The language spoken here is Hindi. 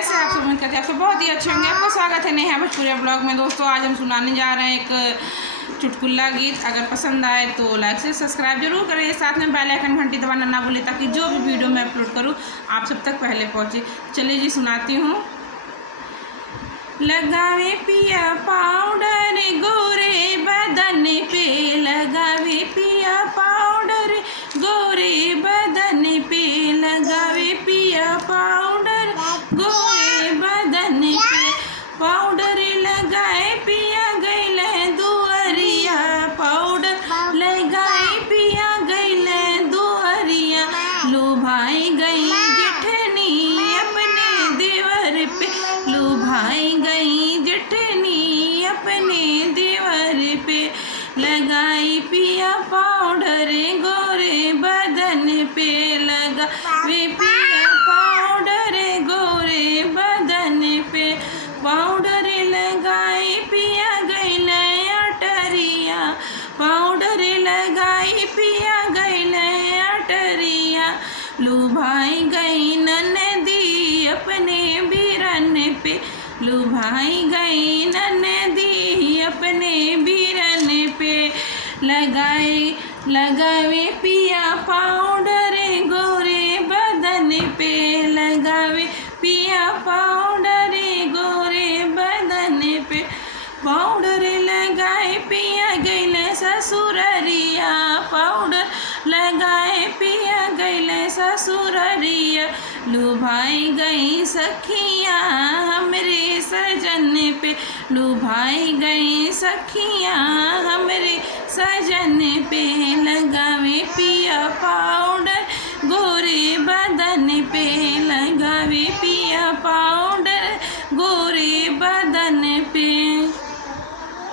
कैसे आप सब? उम्मीद करते हैं आप सब बहुत ही अच्छे होंगे। आपका स्वागत है नेहा भोजपुरिया ब्लॉग में। दोस्तों आज हम सुनाने जा रहे हैं एक चुटकुला गीत। अगर पसंद आए तो लाइक से सब्सक्राइब जरूर करें, साथ में बेल आइकन घंटी दबाना ना भूलें ताकि जो भी वीडियो मैं अपलोड करूँ आप सब तक पहले पहुँचे। चलिए जी सुनाती हूँ। लगावे पिया पाउडर गोरे बदन पे, लगावे पिया पाउडर गोरे बदन पे, लगावे पिया पाउडर गोरे बदन पे, पाउडर लगाए पिया गैले दुअरिया, पाउडर लगाए पिया गैले दुअरिया, लुभाई गई जेठनी अपने देवर पे, लुभाई गई जेठनी अपने देवर पे, लगाई पिया पाउडर गोरे बदन पे, लगावे पिया पाउडर गोरे बदन पे, पाउडर लगाई पिया गैले अटरिया, पाउडर लगाई पिया गैले अटरिया, लुभाई गई ननदी अपने बीरन पे, लुभाई गई ननदी अपने बीरन पे, लगावे पिया पाउडर गोरे बदन पे, लगावे पिया पाउडर गोरे बदन पे, पाउडर लगाए पिया गैले ससुररिया, पाउडर लगाए पिया गैले ससुररिया, लुभाई गई सखिया हमरे सजन पे, लुभाई गई सखिया हमरे सजन पे, लगावे पिया पाउडर गोरे बदन पे, लगावे पिया पाउडर